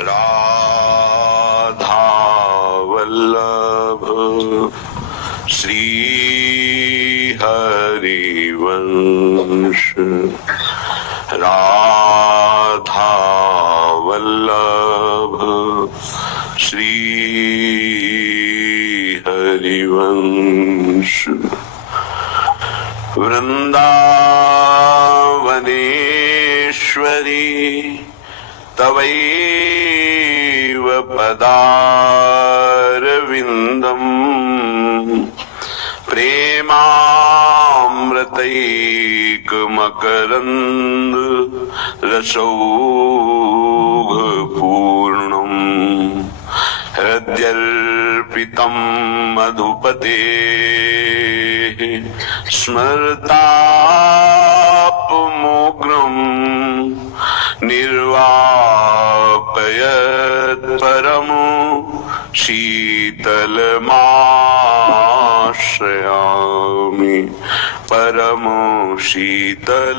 राधा वल्लभ श्री हरिवंश, राधा वल्लभ श्री हरिवंश। वृंदावनेश्वरी तवैव पदारविन्दम् प्रेमामृतैकमकरन्द रसौघपूर्णम् हृद्यर्पितं मधुपतेः स्मरतापमोग्रम् निर्वापयत् परमो शीतलमाश्रयामि, परमो शीतलमाश्रयामि।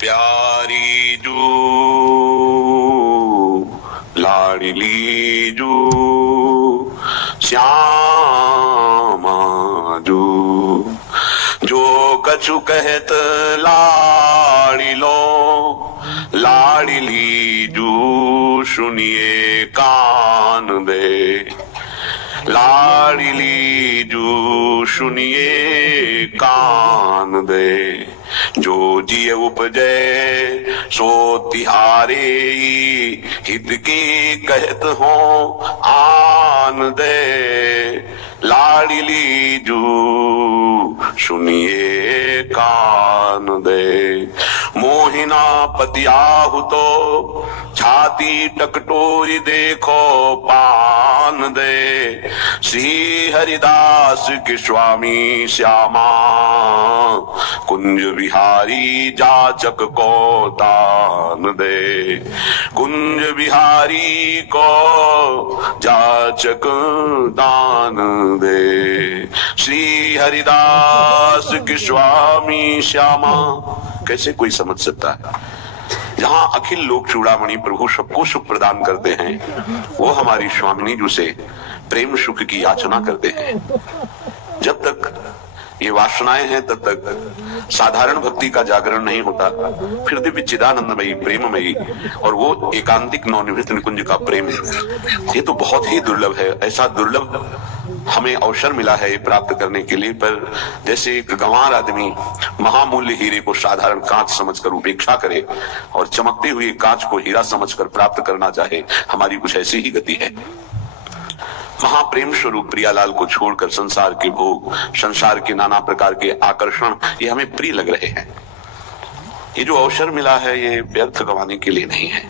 प्यारी जो लाडली जो श्यामा जो, जो कछु कहत लाड़िलो लाड़िली जू सुनिए कान दे, लाड़िली जू सुनिए कान दे। जो जिय उपजय सो तिहारे हित की कहत हो आन दे, लाड़िली जू सुनिए कान दे। मोहिना पतियाहु तो छाती टकटोरी देखो पान दे, श्री हरिदास के स्वामी श्यामा कुंज बिहारी जाचक को दान दे, कुंज बिहारी को जाचक दान दे। श्री हरिदास के स्वामी श्यामा कैसे कोई समझ सकता है? जहां अखिल लोक चूड़ामणि प्रभु सबको सुख प्रदान करते हैं, वो हमारी स्वामिनी जी से प्रेम सुख की याचना करते हैं। जब तक ये वासनाएं हैं तब तक साधारण भक्ति का जागरण नहीं होता, फिर दिव्य चिदानंदमयी प्रेममयी और वो एकांतिक नवनिवृत्त निकुंज का प्रेम है। ये तो बहुत ही दुर्लभ है। ऐसा दुर्लभ हमें अवसर मिला है ये प्राप्त करने के लिए। पर जैसे एक गंवार आदमी महामूल्य हीरे को साधारण कांच समझकर उपेक्षा करे और चमकते हुए कांच को हीरा समझकर प्राप्त करना चाहे, हमारी कुछ ऐसी ही गति है। महाप्रेम स्वरूप प्रियालाल को छोड़कर संसार के भोग, संसार के नाना प्रकार के आकर्षण ये हमें प्रिय लग रहे हैं। ये जो अवसर मिला है ये व्यर्थ गंवाने के लिए नहीं है।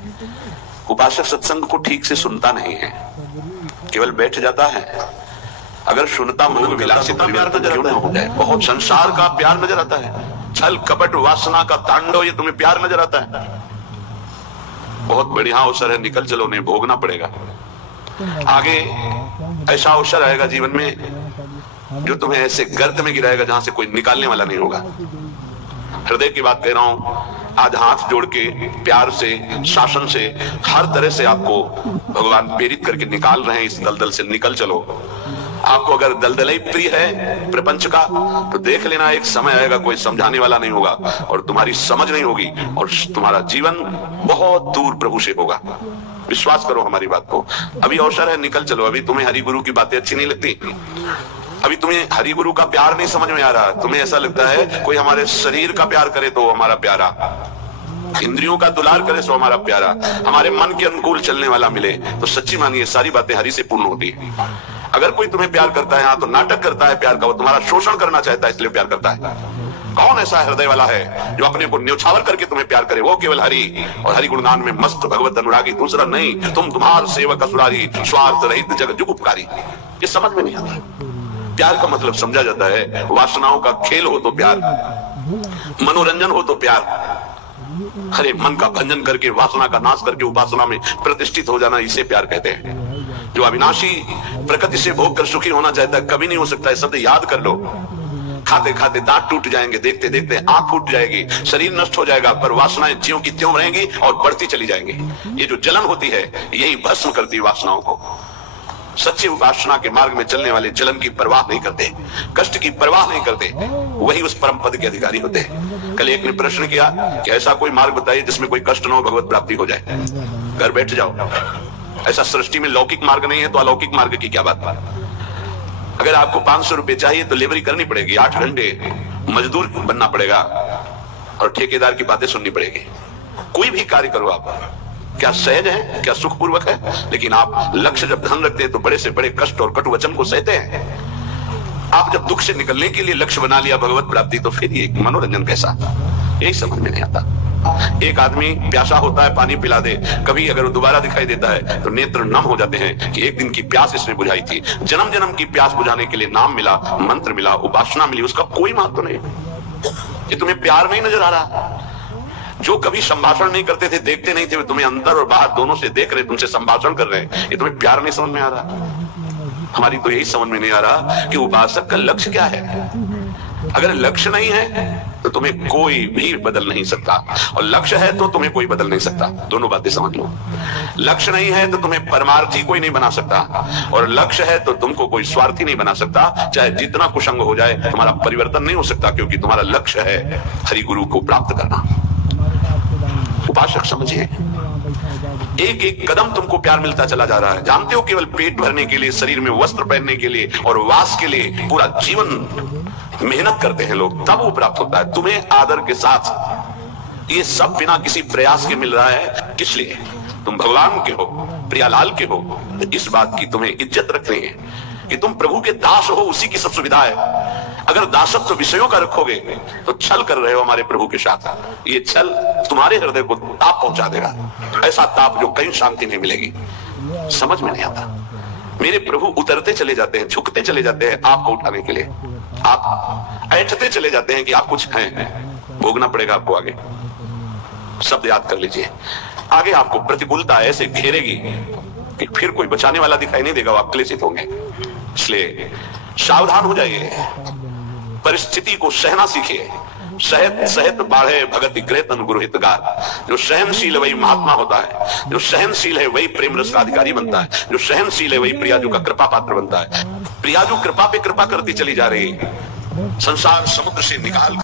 उपासक सत्संग को ठीक से सुनता नहीं है, केवल बैठ जाता है। अगर सुनता मन विलासित प्यार नजर क्यों न हो जाए। बहुत संसार का प्यार नजर आता है, छल कपट वासना का तांडव ये तुम्हें प्यार नजर आता है। बहुत बढ़िया अवसर है, निकल चलो, नहीं भोगना पड़ेगा। आगे ऐसा अवसर आएगा जीवन में जो तुम्हें ऐसे गर्त में गिराएगा जहां से कोई निकालने वाला नहीं होगा। हृदय की बात कह रहा हूं। आज हाथ जोड़ के प्यार से, शासन से, हर तरह से आपको भगवान प्रेरित करके निकाल रहे हैं इस दलदल से। निकल चलो। आपको अगर दलदल ही प्रिय है प्रपंच का, तो देख लेना एक समय आएगा कोई समझाने वाला नहीं होगा और तुम्हारी समझ नहीं होगी और तुम्हारा जीवन बहुत दूर प्रभु से होगा। विश्वास करो हमारी बात को। अभी अवसर है, निकल चलो। अभी तुम्हें हरि गुरु की बातें अच्छी नहीं लगती, अभी तुम्हें हरि गुरु का प्यार नहीं समझ में आ रहा। तुम्हें ऐसा लगता है कोई हमारे शरीर का प्यार करे तो हमारा प्यारा, इंद्रियों का दुलार करे तो हमारा प्यारा, हमारे मन के अनुकूल चलने वाला मिले तो सच्ची मानिए सारी बातें हरि से पूर्ण होती है। अगर कोई तुम्हें प्यार करता है तो नाटक करता है प्यार का, वो तुम्हारा शोषण करना चाहता है इसलिए प्यार करता है। कौन ऐसा हृदय वाला है जो अपने को न्यौछावर करके तुम्हें प्यार करे? वो केवल हरि और हरि गुणगान में मस्त भगवत अनुरागी, दूसरा नहीं। तुम तुम्हार सेवक असुरारी, स्वार्थ रहित जगत जुग उपकारी। ये समझ में नहीं आता। प्यार का मतलब समझा जाता है वासनाओं का खेल हो तो प्यार, मनोरंजन हो तो प्यार। अरे मन का भंजन करके, वासना का नाश करके उपासना में प्रतिष्ठित हो जाना, इसे प्यार कहते हैं। जो अविनाशी प्रकृति से भोग कर सुखी होना चाहता है कभी नहीं हो सकता है, शब्द याद कर लो। खाते खाते दांत टूट जाएंगे, देखते देखते आंख फूट जाएगी, शरीर नष्ट हो जाएगा, पर वासनाएं ज्यों की त्यों रहेंगी और बढ़ती चली जाएंगी। ये जो जलन होती है यही भस्म करती है वासनाओं को। सच्चे उपासना के मार्ग में चलने वाले जलन की परवाह नहीं करते, कष्ट की परवाह नहीं करते, वही उस परम पद के अधिकारी होते हैं। कल एक ने प्रश्न किया कि ऐसा कोई मार्ग बताइए जिसमें कोई कष्ट न हो, भगवत प्राप्ति हो जाए। घर बैठ जाओ, ऐसा सृष्टि में लौकिक मार्ग नहीं है तो अलौकिक मार्ग की क्या बात। अगर आपको 500 रुपए चाहिए तो लेबरी करनी पड़ेगी, 8 घंटे मजदूर बनना पड़ेगा और ठेकेदार की बातें सुननी पड़ेगी। कोई भी कार्य करो आप, क्या सहज है, क्या सुखपूर्वक है, लेकिन आप लक्ष्य जब धन रखते हैं तो बड़े से बड़े कष्ट और कटु वचन को सहते हैं। आप जब दुख से निकलने के लिए लक्ष्य बना लिया भगवत प्राप्ति, तो फिर ये मनोरंजन कैसा, यही समझ में नहीं आता। एक आदमी प्यासा होता है, पानी पिला दे, कभी अगर वो दोबारा दिखाई देता है तो नेत्र नम हो जाते हैं कि एक दिन की प्यास इसने बुझाई थी। जन्म जन्म की प्यास बुझाने के लिए नाम मिला, मंत्र मिला, उपासना मिली, उसका कोई महत्व नहीं। ये तुम्हें प्यार नहीं नजर आ रहा? जो कभी संभाषण नहीं करते थे, देखते नहीं थे, वे तुम्हें अंदर और बाहर दोनों से देख रहे, तुमसे संभाषण कर रहे हैं, ये तुम्हें प्यार नहीं समझ में आ रहा? हमारी तो यही समझ में नहीं आ रहा कि उपासक का लक्ष्य क्या है। अगर लक्ष्य नहीं है तो तुम्हें कोई भी बदल नहीं सकता, और लक्ष्य है तो तुम्हें कोई बदल नहीं सकता। दोनों बातें समझ लो। लक्ष्य नहीं है तो तुम्हें परमार्थी कोई नहीं बना सकता, और लक्ष्य है तो तुमको कोई स्वार्थी नहीं बना सकता। चाहे जितना कुसंग हो जाए, तुम्हारा परिवर्तन नहीं हो सकता, क्योंकि तुम्हारा लक्ष्य है हरि गुरु को प्राप्त करना। उपासक समझिए, एक एक कदम तुमको प्यार मिलता चला जा रहा है। जानते हो, केवल पेट भरने के लिए, शरीर में वस्त्र पहनने के लिए और वास के लिए पूरा जीवन मेहनत करते हैं लोग, तब वो प्राप्त होता है। तुम्हें आदर के साथ ये सब बिना किसी प्रयास के मिल रहा है। किस लिए? तुम भगवान के हो, प्रियालाल के हो, तो इस बात की तुम्हें इज्जत रखनी है कि तुम प्रभु के दास हो, उसी की सब सुविधा है। अगर दासत्व विषयों का रखोगे तो छल कर रहे हो हमारे प्रभु के साथ। ये छल तुम्हारे हृदय को ताप पहुंचा देगा, ऐसा ताप जो कहीं शांति नहीं मिलेगी। समझ में नहीं आता। मेरे प्रभु उतरते चले जाते हैं, झुकते चले जाते हैं आपको उठाने के लिए। आप ऐठते चले जाते हैं कि आप कुछ हैं, भोगना पड़ेगा आपको आगे। शब्द याद कर लीजिए, आगे आपको प्रतिकूलता ऐसे घेरेगी कि फिर कोई बचाने वाला दिखाई नहीं देगा, आप क्लेशित होंगे। इसलिए सावधान हो जाइए, परिस्थिति को सहना सीखिए। सहत सहत बाढ़े भगत गृह तन गुरु हितगार। जो सहनशील है वही महात्मा होता है, जो सहनशील है वही प्रेम रस का अधिकारी बनता है, जो सहनशील है वही प्रियाजू का कृपा पात्र बनता है। प्रियाजू कृपा पे कृपा करती चली जा रही, संसार समुद्र से निकाल